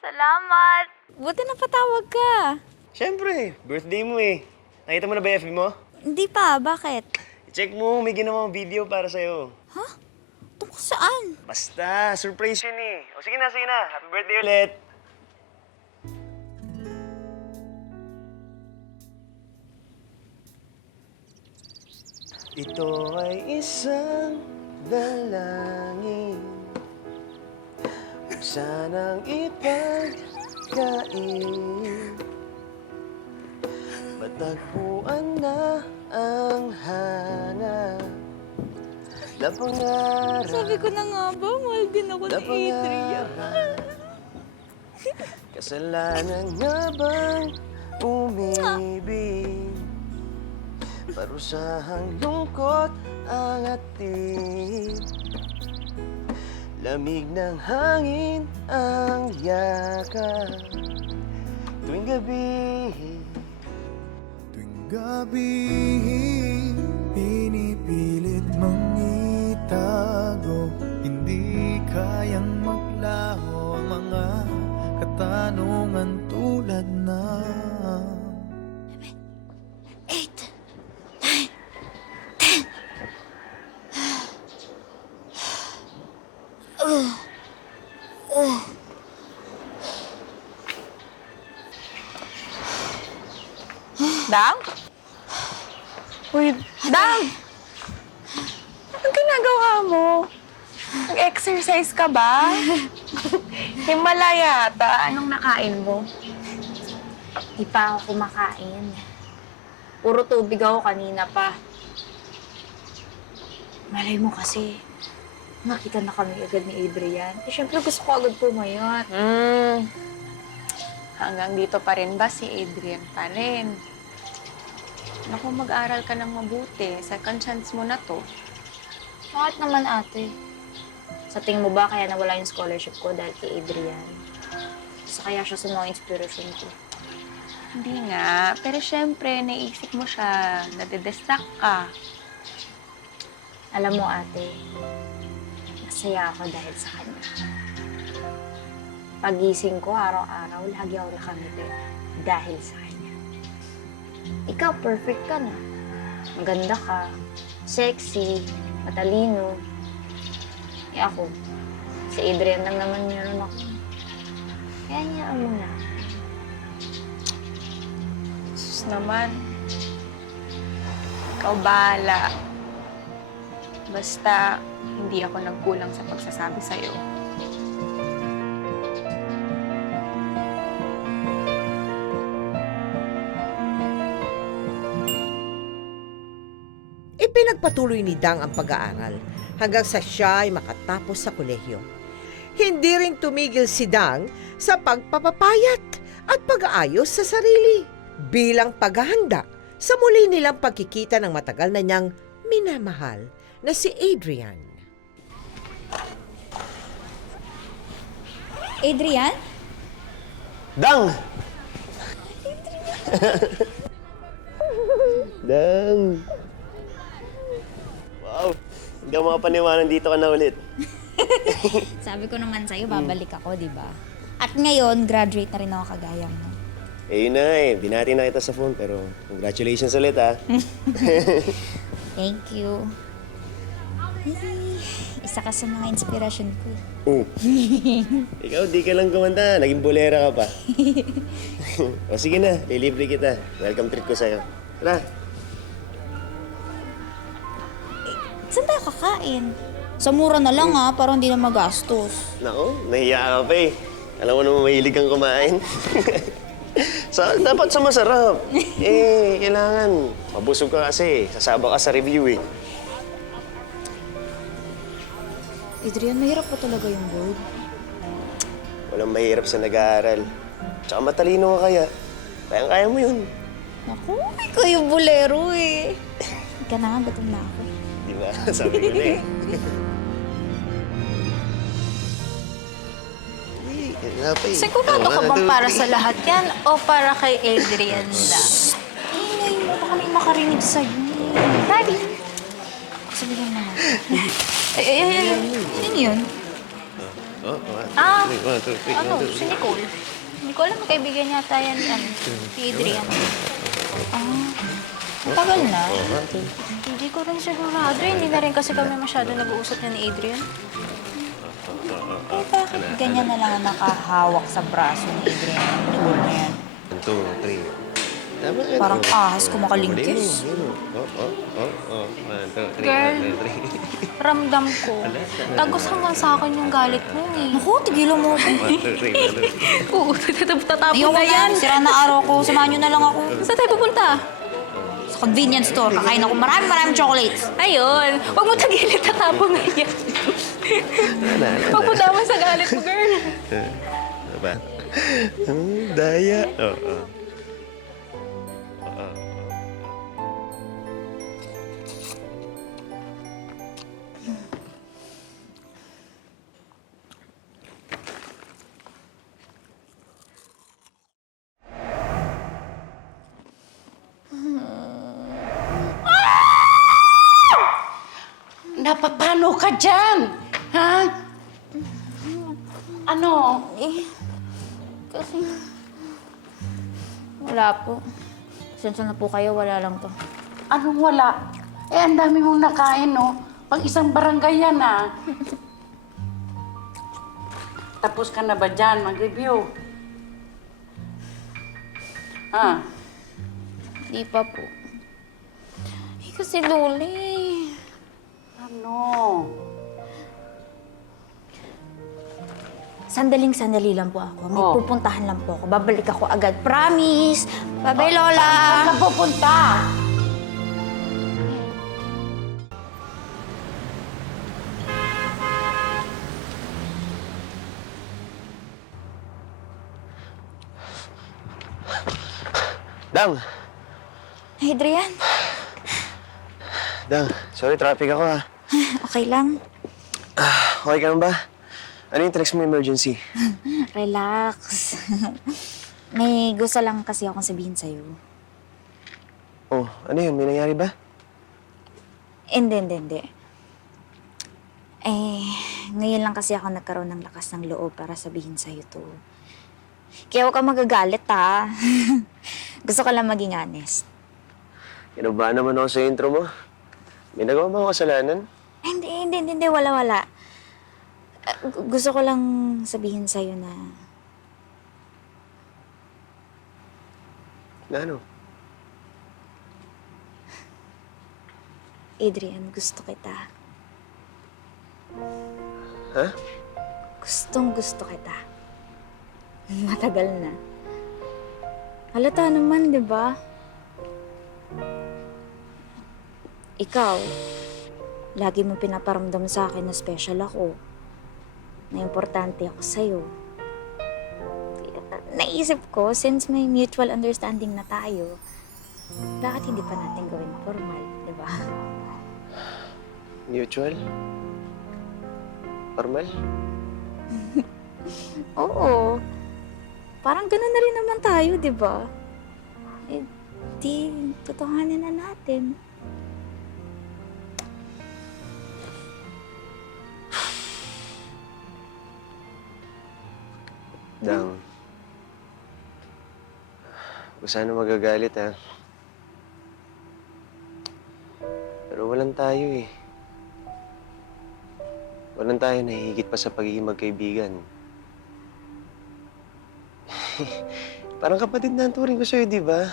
Salamat! Buti napatawag ka. Siyempre, birthday mo eh. Nakita mo na ba yung FB mo? Hindi pa, bakit? I-check mo, may ginawang video para sa'yo. Tungkol saan? Basta, surprise yun eh. O sige na, sige na. Happy birthday ulit! Ito ay isang dalangin, huwag sanang ipagkain. Matagpuan na ang hanap na pangarap. Sabi ko na nga ba, mahal din ako ni Adrian. Kasalanan nga bang umibig? Parusahang lungkot ang ating lamig ng hangin ang yakap tuwing gabi. Tuwing gabi, pinipilit mang itago, hindi kayang maglaho ang mga katanungan tulad ng Dang? Uy, Dang! Anong ginagawa mo? Nag-exercise ka ba? Himala yata. Anong nakain mo? Di pa ako kumakain. Puro tubig ako kanina pa. Malay mo kasi, makita na kami agad ni Adrian. Eh, syempre gusto ko agad pumayat. Hanggang dito pa rin ba si Adrian pa rin? Naku, mag-aral ka ng mabuti. Second chance mo na to. Bakit naman, ate? Sa tingin mo ba kaya nawala yung scholarship ko dahil kay Adrian? Sa kaya siya sa mga inspirasyon ko? Hindi nga. Pero syempre, naisip mo siya. Nade-distract ka. Alam mo, ate, masaya ako dahil sa kanya. Pagising ko araw-araw, lagi ako nakangiti dahil sa kanya. Ikaw, perfect ka na. Maganda ka, sexy, matalino. Eh ako, si Adrian lang naman meron ako. Kaya niyaan mo na. Sus naman. Ikaw bahala. Basta, hindi ako nagkulang sa pagsasabi sa'yo. Ipinagpatuloy ni Dang ang pag-aaral hanggang sa siya ay makatapos sa kolehiyo. Hindi rin tumigil si Dang sa pagpapapayat at pag-aayos sa sarili bilang paghahanda sa muli nilang pagkikita ng matagal na niyang minamahal na si Adrian. Adrian? Dang! Dang! Wow! Hindi ako makapaniwanan dito ka na ulit. Sabi ko naman sa'yo, babalik ako, di ba? At ngayon, graduate na rin ako kagaya mo. Eh yun na eh, binati na kita sa phone pero congratulations ulit ha. Thank you. Isa ka sa mga inspirasyon ko. Ikaw, di ka lang kumanta, naging bolera ka pa. O sige na, lilibre kita. Welcome treat ko sa'yo. Tara! Saan tayo kakain? Sa mura na lang para hindi na magastos. Nako, nahiya ka pa eh. Alam mo naman mahilig kang kumain. Dapat sa masarap. Kailangan. Mabusog ka kasi. Sasaba ka sa review eh. Adrian, mahirap pa talaga yung board. Walang mahirap sa nag-aaral. Tsaka matalino ka kaya. Kaya mo yun. Naku, ikaw yung bolero eh. Ika na nga, gutom na ako. Di ba? Sabi ko na eh. Sigurado ka bang para sa lahat yan o para kay Adrian lang? Ingay mo, baka may makarinig sa'yo. Daddy! Sabihin na lang. Yun yun. Si Nicole. Nicole, ang kaibigan niya tayo ni si Adrian. Matagal na. Hindi ko rin sigurado. Hindi na rin kasi kami masyado nag-uusap niya ni Adrian. Eh, bakit ganyan na lang ang nakahawak sa braso ni Adrian ang Nicole na yan? 1, 2, 3. Parang ahas kumakalingkis. 1, 2, 3. Girl, ramdam ko. Tagos hanggang sa akin yung galit mo eh. Naku, tigilan mo ako. 1, 2, 3. Oo, tatapon na yan. Sira na araw ko. Samahan nyo na lang ako. Saan tayo pupunta? Sa convenience store. Kakain ako maraming chocolates. Ayun. Huwag mo tagilid. Tatapon na yan. Huwag mo tama sa galit mo, girl. Diba? Daya. Oo. Napapano ka dyan? Ha? Ano? Kasi... Wala po. Sensya na po kayo, wala lang to. Anong wala? Eh, ang dami mong nakain, no? Pang isang barangay yan, ah. Tapos ka na ba dyan mag-review? Ha? Di pa po. Eh, kasi Loli... Ano? Sandali lang po ako. May pupuntahan lang po ako. Babalik ako agad. Promise! Bye-bye, Lola! Saan ka pupunta? Dang! Adrian, Dang, sorry, traffic ako ha. okay lang. Okay ka na ba? Ano yung text mo emergency? Relax. May gusto lang kasi akong sabihin sa'yo. Oh, ano yun? May nangyari ba? Hindi. Eh, ngayon lang kasi ako nagkaroon ng lakas ng loob para sabihin sa'yo to. Kaya huwag kang magagalit, ha? Gusto ko lang maging honest. Kinabahan naman ako sa intro mo. May nagawa ba ako kasalanan? Hindi. Wala. Gusto ko lang sabihin sa'yo na... Na ano? Adrian, gusto kita. Ha? Gustong-gusto kita. Matagal na. Halata naman, di ba? Ikaw, lagi mo pinaparamdam sa akin na special ako. Na importante ako sa'yo. Naisip ko, since may mutual understanding na tayo, bakit hindi pa natin gawin formal, di ba? Mutual? Formal? Oo. Parang gano'n na rin naman tayo, di ba? Eh, di, totohanin na natin. Dang. Kung sana magagalit, ha? Pero walang tayo, eh. Walang tayo na higit pa sa pagiging magkaibigan. Parang kapatid na ang turing ko sa'yo, di ba?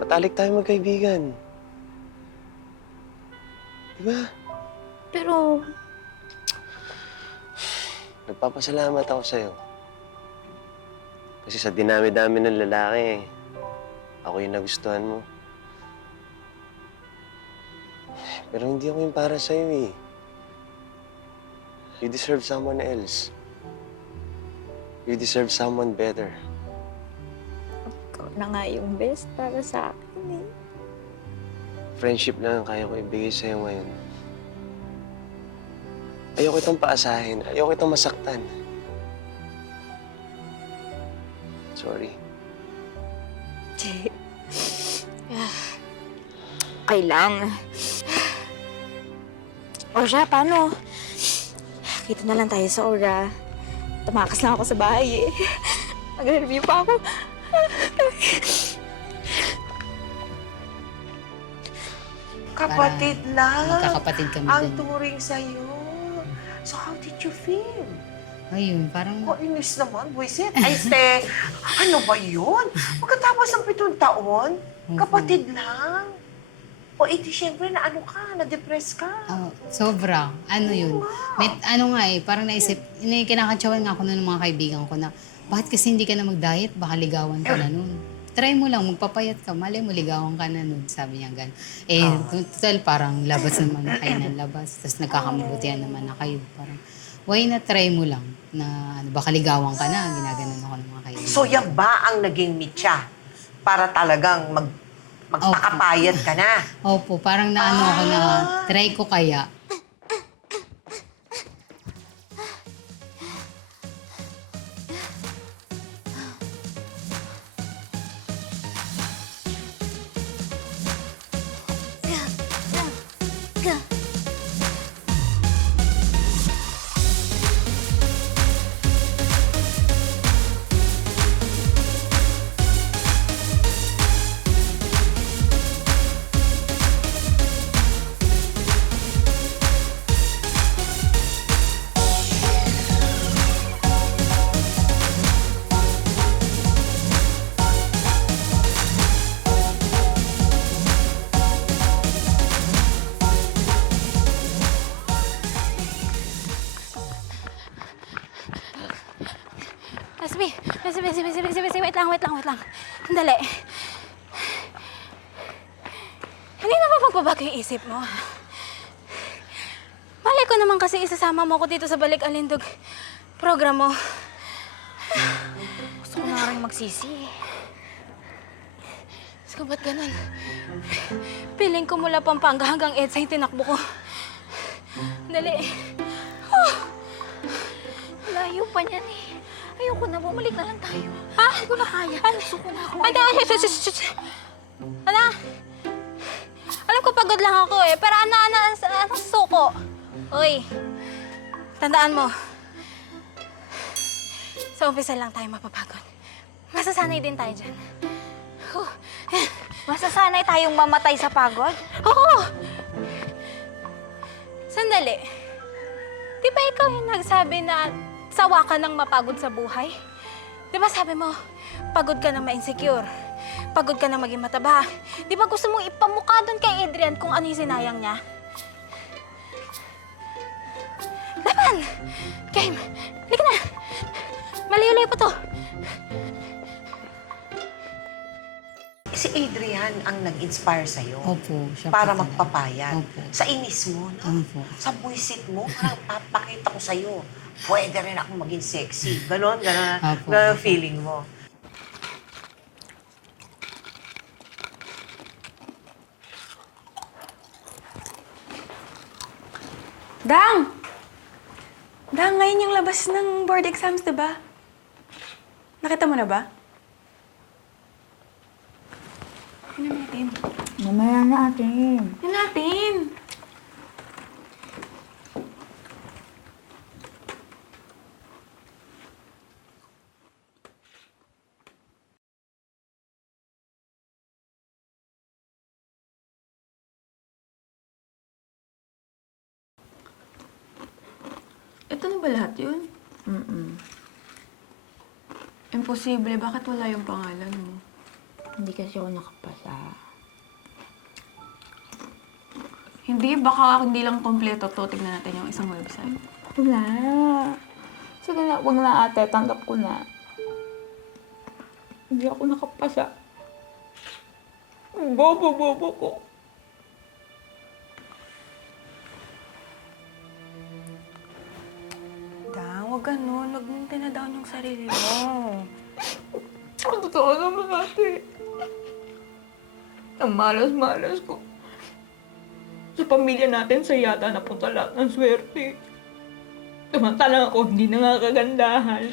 Matalik tayo magkaibigan. Di ba? Pero, Nagpapasalamat ako sa'yo. Kasi sa dinami-dami ng lalaki, ako yung nagustuhan mo. Pero hindi ako yung para sa'yo, eh. You deserve someone else. You deserve someone better. Ikaw na nga yung best para sa akin eh. Friendship lang ang kaya ko ibigay sa'yo ngayon. Ayoko itong paasahin. Ayoko itong masaktan. Sorry. Okay lang. O siya, paano? Kita na lang tayo sa Aura. Tumakas lang ako sa bahay eh. Nag-review pa ako. Kapatid lang. Magkakapatid kami Ang din. turing sa'yo. So how did you feel? Ayun, parang... Oh, inis naman, buwisit. Ay, ste, ano ba yun? Pagkatapos ng 7 taon, kapatid lang. O, iti, syempre, na ano ka, na-depress ka. Oh, sobra. Ano yun? May, ano nga eh, parang naisip, kinakatsawan nga ako nun ng mga kaibigan ko na, bakit kasi hindi ka na mag-diet? Baka ligawan ka na nun. Try mo lang, magpapayat ka, malay mo, ligawan ka na nun. Sabi niya gan. Eh, total, parang labas naman na kayo ng labas. Tapos nagkakamabutihan naman na kayo. Parang, why na try mo lang na baka ligawan ka na, ginaganon ako ng mga kaibigan. So, yan ba ang naging mitya? Para talagang magpakapayat ka na? Opo, parang naano ako na, try ko kaya. Wait lang. Sandali. Hindi na ba magbabago yung isip mo? Malay ko naman kasi isasama mo ko dito sa Balik Alindog program mo. Gusto ko na rin magsisi. So, ba't ganun? Piling ko mula Pampanga hanggang EDSA yung tinakbo ko. Dali. Oh. Layo pa niyan eh. Ayoko na, bumalik na lang tayo. Ha? Hindi ko na kaya. Suko na ako. Ay, Ana? Alam ko pagod lang ako eh. Pero ano suko? Uy, tandaan mo. Sa umpisa lang tayo mapapagod. Masasanay din tayo dyan. Masasanay tayong mamatay sa pagod? Oo! Sandali. Di ba ikaw yung nagsabi na sawa ka ng mapagod sa buhay? Di ba sabi mo, pagod ka na ma-insecure? Pagod ka na maging mataba? Di ba gusto mong ipamukha doon kay Adrian kung ano yung sinayang niya? Laban! Game! Halika na! Malayo-layo pa to. Si Adrian ang nag-inspire sa'yo. Opo, siya Para po talaga. magpapayat. Opo. Sa inis mo, no? Opo. Sa buwisit mo, parang papakita ko sa'yo. Pwede rin akong maging sexy. Ganon Opo. feeling mo. Dang! Dang, ngayon yung labas ng board exams, diba? Nakita mo na ba? Ano natin? Mamaya natin. Ano natin? Ito na ba lahat yun? Imposible. Bakit wala yung pangalan mo? Hindi kasi ako nakapasa. Hindi, baka hindi lang kompleto to. Tignan natin yung isang website. Wala. Sige na, wag na ate. Tanggap ko na. Hindi ako nakapasa. Bobo ko. Dang, huwag Huwag ganun. Huwag mong tinadown yung sarili mo. Ang totoo naman ate. Ang malas-malas ko. Sa pamilya natin, sa yata napunta lahat ng swerte. Tumantalang ako, hindi nangangagandahan.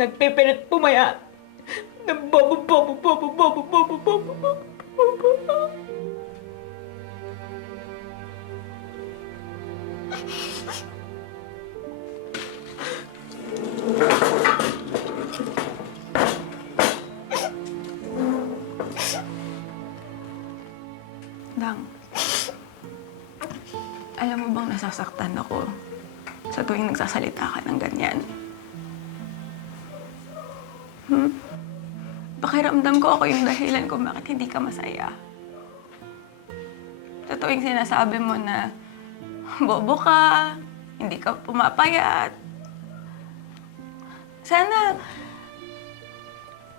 Nagpipilit pumayat. Dang, alam mo bang nasasaktan ako sa tuwing nagsasalita ka ng ganyan? Pakiramdam ko ako yung dahilan kung bakit hindi ka masaya. Sa tuwing sinasabi mo na bobo ka, hindi ka pumapayat. Sana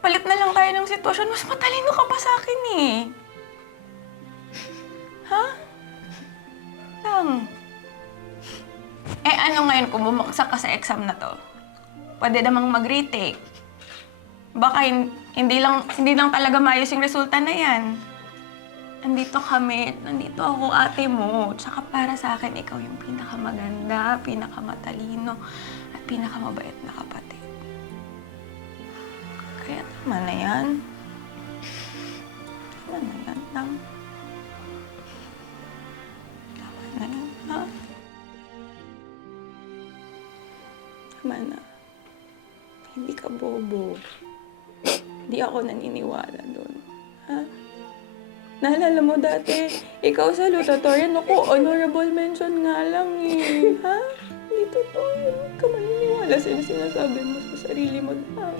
palit na lang tayo ng sitwasyon. Mas matalino ka pa sa akin eh. Ha? Lang. Eh ano ngayon kung bumaksak ka sa exam na to? Pwede namang mag-retake. Baka hindi lang talaga maayos yung resulta na yan. Nandito kami, nandito ako ate mo. Tsaka para sa akin, ikaw yung pinakamaganda, pinakamatalino, at pinakamabait na kapatid. Kaya tama na yan. Tama na yan, Lang. Tama na yan, ha? Tama na. Hindi ka bobo. Hindi ako naniniwala doon. Ha? Naalala mo dati, ikaw sa salutatorian, ako, honorable mention nga lang eh. Ha? Hindi totoo yun. Huwag ka maniniwala sa sinasabi mo sa sarili mo lang.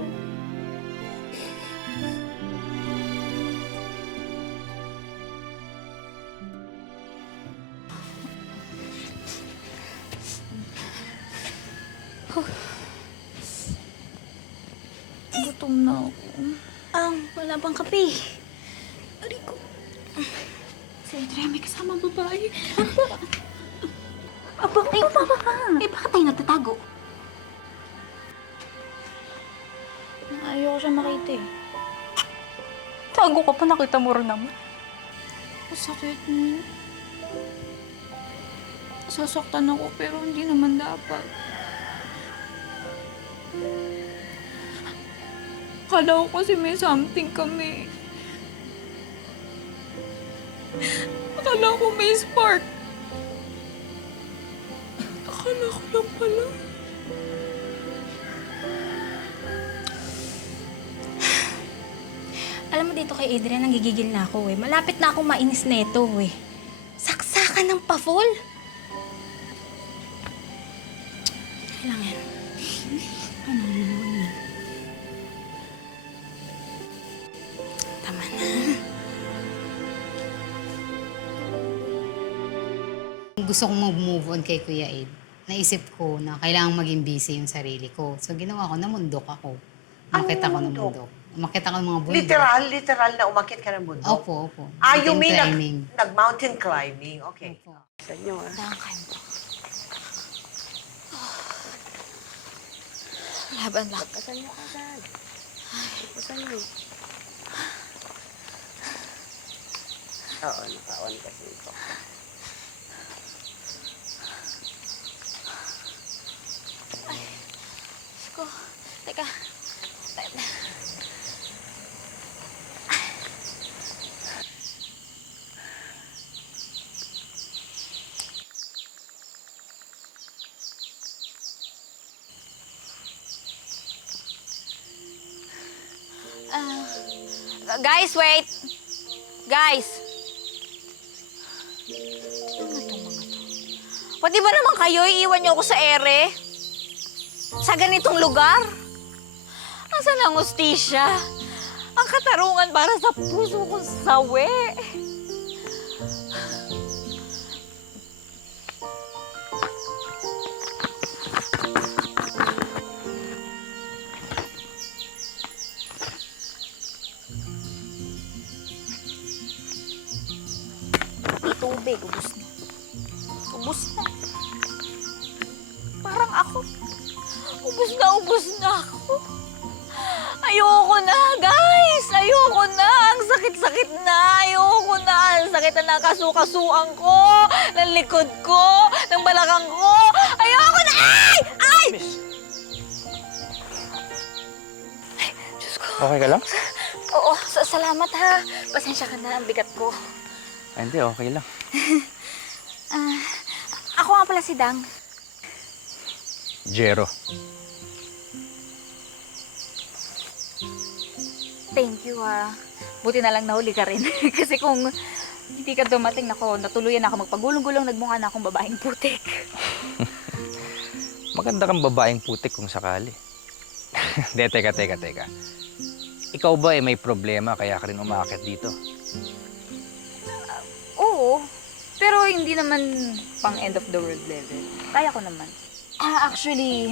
Gutom na ako. Wala bang kape? Aray ko. Si Adrian, may kasamang babae. Ay, baba ka. Eh, bakit tayo nagtatago? Ayoko siya makita eh. Tago ka pa, nakita mo rin naman. Masakit mo. Sasaktan ako pero hindi naman dapat. Akala ko kasi may something kami. Akala ko may spark. Akala ko lang pala. Alam mo dito kay Adrian, nanggigigil na ako eh. Malapit na akong mainis neto eh. Saksakan ng pa-fall. Kailangan yan. Ano naman yan? Tama na. Gusto kong mag-move on kay Kuya Ed. Naisip ko na kailangan maging busy yung sarili ko. So ginawa ko, namundok ako. Umakit ako ng bundok. Umakit ako ng mga bundok. Literal na umakit ka ng bundok? Opo. You Mountain mean climbing. nag-mountain climbing? Okay. Opo. Sa inyo, ah. Laban lang. Pasan mo agad. Pasan mo. Oo, naka-on kasi ito. Ko. Teka. Guys, wait! Guys! Ano na itong mga to? Pati ba naman kayo, iiwan niyo ako sa ere? Sa ganitong lugar? Asan ang hustisya? Ang katarungan para sa puso kong sawi. Tubig, ubus na. Ubus na. Parang ako. ubus na ako. Ayoko na, guys! Ayoko na! Ang sakit-sakit na! Ayoko na! Ang sakit na ng kasukasuan ko, ng likod ko, ng balakang ko! Ayoko na! Ay! Ay! Diyos ko. Okay ka lang? Oo, salamat ha. Pasensya ka na, ang bigat ko. Ay, hindi, okay lang. Ako nga pala si Dang. Jero. Thank you ha. Buti na lang nahuli ka rin. Kasi kung hindi ka dumating, natuluyan ako magpagulong-gulong, nagmukha na akong babaeng putik. Maganda kang babaeng putik kung sakali. Hindi, teka. Ikaw ba may problema kaya ka rin umaakit dito? Oo. Pero hindi naman pang end of the world level. Kaya ko naman. Actually,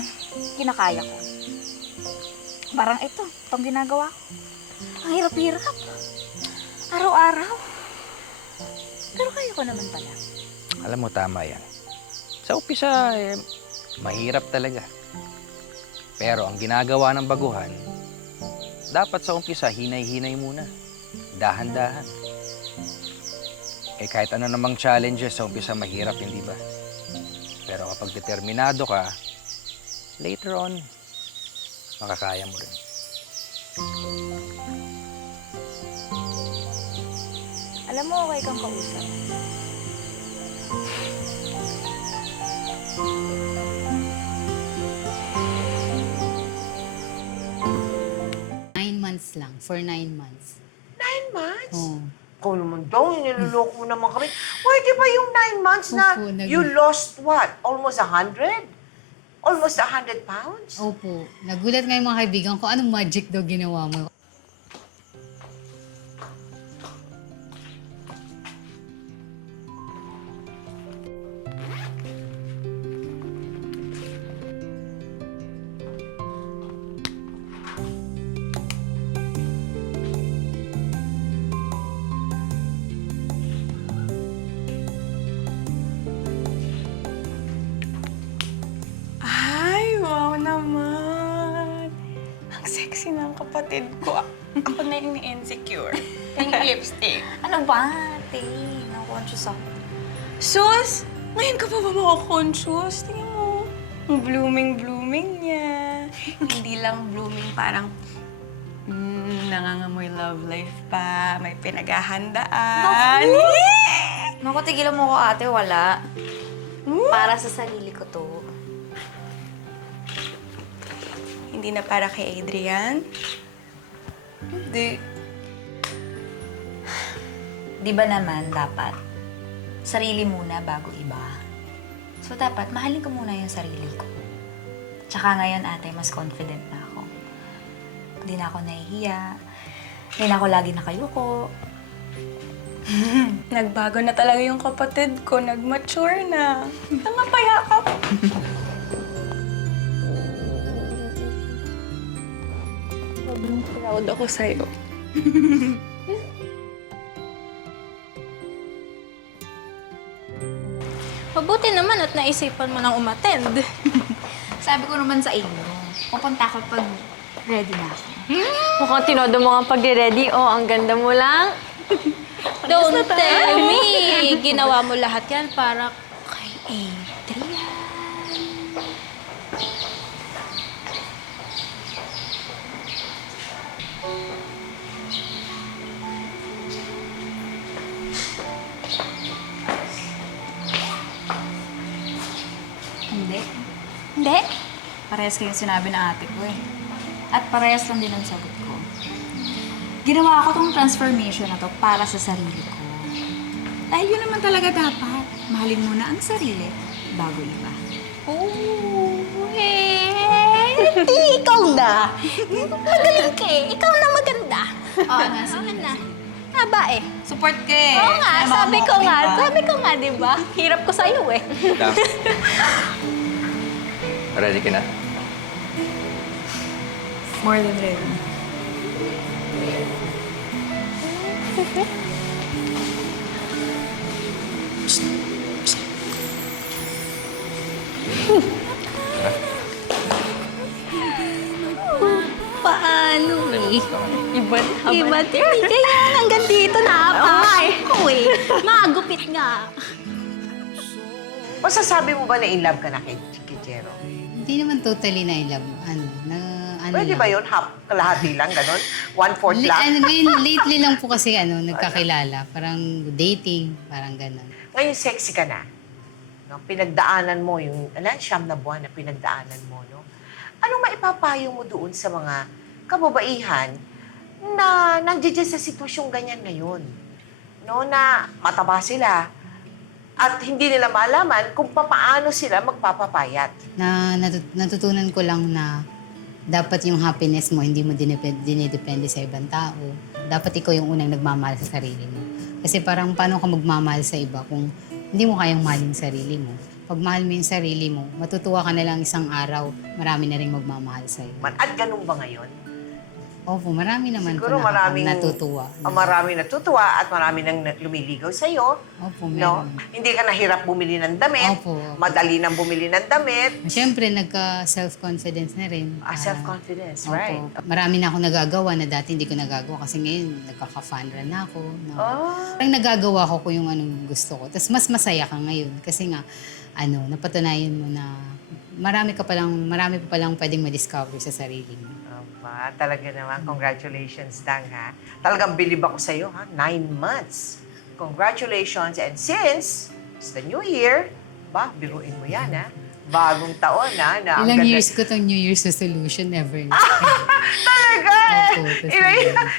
kinakaya ko. Parang itong ginagawa ko. Ang hirap-hirap. Araw-araw. Pero kaya ko naman pala. Alam mo, tama yan. Sa umpisa, mahirap talaga. Pero ang ginagawa ng baguhan, dapat sa umpisa, hinay-hinay muna. Dahan-dahan. Kahit ano namang challenges, sa umpisa mahirap, hindi ba? Pero kapag determinado ka, later on, makakaya mo rin. Alam mo, okay kang kausap. Lang, for 9 months. 9 months? Oo. Ikaw naman daw, niloloko mo naman kami. Pwede ba yung 9 months na Opo, you lost what? Almost 100? Almost 100 pounds? Opo. Nagulat nga yung mga kaibigan ko, anong magic daw ginawa mo? Ay, wow naman. Ang sexy ng kapatid ko. Ako na yung insecure. Yung lipstick. Ano ba, ate? Naku-conscious ako. Sus! Ngayon ka pa ba maka-conscious? Tingnan mo. Ang blooming-blooming niya. Hindi lang blooming, parang nangangamoy love life pa. May pinaghahandaan. Naku, tigilan mo ko, ate. Wala. Para sa sarili ko to. Hindi na para kay Adrian? Hindi. Di ba naman dapat sarili muna bago iba? So dapat mahalin ko muna yung sarili ko. Tsaka ngayon, ate, mas confident na ako. Hindi na ako nahihiya. Hindi na ako lagi nakayuko. Nagbago na talaga yung kapatid ko. Nag-mature na. Nangapayakap. Sobrang proud ako sa'yo. Mabuti naman at naisipan mo nang umattend. Sabi ko naman sa inyo, pupunta ako pag ready na ako. Mukhang tinodo mo ang pagre-ready. Oh, ang ganda mo lang. Don't tell me! Ginawa mo lahat yan para kay Adrian. Hindi. Hindi? Parehas kayong sinabi ng ate ko eh. At parehas lang din ang sagot ko. Ginawa ko tong transformation na to para sa sarili ko. Dahil yun naman talaga dapat. Mahalin mo na ang sarili bago iba. Oh, hindi ikaw na. Magaling ka eh. Ikaw na maganda. Oo nga, sige na. Haba eh. Support ka eh. Oo nga, sabi ko nga, di ba? Hirap ko sa'yo eh. Dam. Ready ka na? More than ready. Iba't hindi kaya hanggang dito na pa. Oo eh. Magupit nga. Masasabi mo ba na in love ka na kay Jero? Hindi naman totally na love. Pwede ba yun? Kalahati lang, gano'n? 1/4 lang? Lately lang po kasi nagkakilala. Parang dating, parang gano'n. Ngayon, sexy ka na. No? Pinagdaanan mo yung, 9 na buwan na pinagdaanan mo, no? Anong maipapayo mo doon sa mga kababaihan na nandiyan sa sitwasyong ganyan ngayon? No? Na mataba sila at hindi nila malaman kung paano sila magpapapayat. Natutunan ko lang na dapat yung happiness mo, hindi mo dinidepende sa ibang tao. Dapat ikaw yung unang nagmamahal sa sarili mo. Kasi parang paano ka magmamahal sa iba kung hindi mo kayang mahalin sarili mo. Pag mahal mo yung sarili mo, matutuwa ka na lang isang araw, marami na rin magmamahal sa iyo. At ganun ba ngayon? Opo, marami naman Siguro po maraming natutuwa. Maraming natutuwa at marami nang lumiligaw sa'yo. Opo, No? meron. Hindi ka nahirap bumili ng damit. Opo. Madali nang bumili ng damit. Siyempre, nagka-self-confidence na rin. Self-confidence, Opo. right. Marami na ako nagagawa na dati hindi ko nagagawa kasi ngayon nagkaka-fun run na ako. No? Parang nagagawa ko yung anong gusto ko. Tapos mas masaya ka ngayon kasi nga, napatunayan mo na marami pa palang pwedeng ma-discover sa sarili mo. Talaga naman, congratulations, Dang, ha? Talagang bilib ako sa'yo, ha? 9 months. Congratulations. And since it's the new year, biruin mo yan, ha? Bagong taon, ha? Na ang Ilang ganda- years ko tong New Year's resolution, never. Talaga! Opo, tas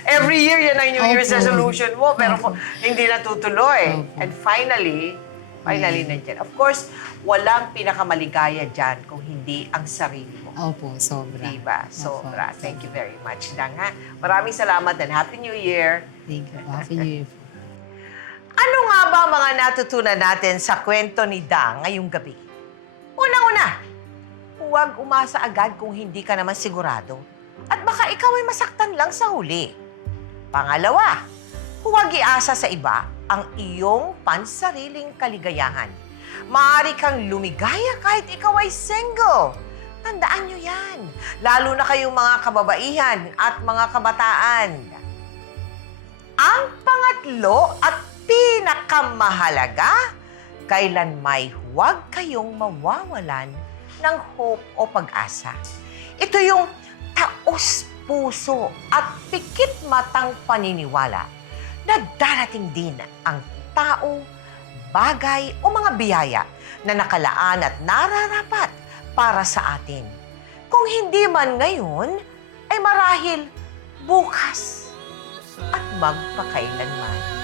Every year, yan ang New Year's Opo. resolution mo, pero Opo. hindi natutuloy. Opo. And finally, nandiyan. Of course, walang pinakamaligaya dyan kung hindi ang sarili mo. Opo, sobra. Diba? Sobra. Thank you very much, Dang, ha? Maraming salamat and Happy New Year. Thank you. Happy New Year. Ano nga ba ang mga natutunan natin sa kwento ni Dang ngayong gabi? Una-una, huwag umasa agad kung hindi ka naman sigurado. At baka ikaw ay masaktan lang sa huli. Pangalawa, huwag iasa sa iba ang iyong pansariling kaligayahan. Maaari kang lumigaya kahit ikaw ay single. Tandaan nyo yan. Lalo na kayong mga kababaihan at mga kabataan. Ang pangatlo at pinakamahalaga, kailanmay huwag kayong mawawalan ng hope o pag-asa. Ito yung taos-puso at pikit-matang paniniwala na darating din ang tao, bagay o mga biyaya na nakalaan at nararapat para sa atin. Kung hindi man ngayon, ay marahil bukas at magpakailanman.